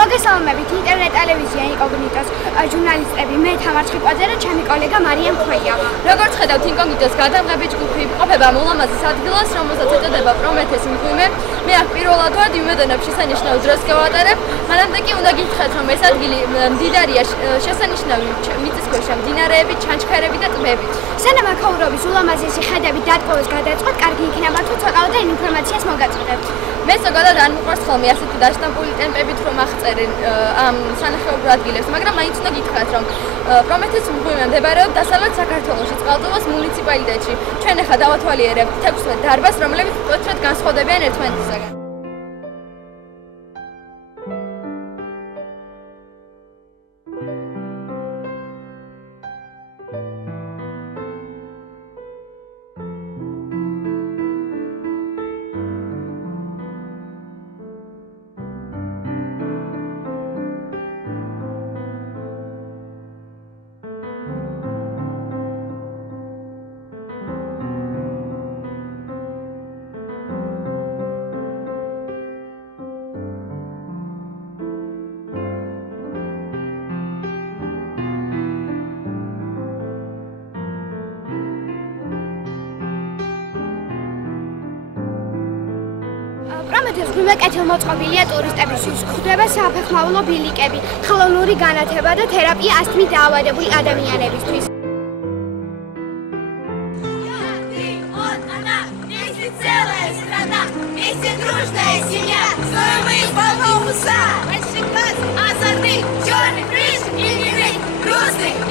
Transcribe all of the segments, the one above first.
მოგესალმებით ინტერნეტ ტელევიზია ინკოგნიტოს ჟურნალისტები მე თამარ ცხიკვაძე და ჩემი კოლეგა მარიამ ხვეია. როგორც ხედავთ ინკოგნიტოს გადამღები ჯგუფი ყოფება მოლამაზის ადგილას, რომელსაც ეწოდება პრომეთეს მღვიმე. მე აქ პირველად ვარ, იმედოვნებ შესანიშნავ დროს გავატარებ. მანამდე კი უნდა გითხრათ, რომ ეს ადგილი მდიდარია შესანიშნავი მიწისქვეშა მდინარეებით, ჩანჩქერებით და ტბებით. სანამ აქაურობის ულამაზესი ხედები დატკოვეს გადაწყოთ, კარგი იქნება თუ ცოტაოდენ ინფორმაციას მოგაწოდებთ. მე ზოგადად არ მიყვარს ხოლმე ასეთი დაშტამპული ტემპებით რომ აღწერენ ამ სანახეობრივ ადგილებს, მაგრამ მაინც უნდა გითხრათ, რომ პრომეთეს მღვიმე მდებარეობს დასავლეთ საქართველოში, წყალტუბოს მუნიციპალიტეტში. ჩვენ ახლა დავათვალიერებთ 16 დარბაზს, რომლებიც მკვეთრად განსხვავდებიან ერთმანეთისაგან. პრომეთეს მღვიმე კეთილმოწყობილია ტურისტებისთვის, გვხვდება საფეხმავლო ბილიკები, ხელოვნური განათება და თერაპია ასთმით დაავადებული ადამიანებისთვის.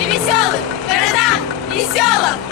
Веселых городах, веселых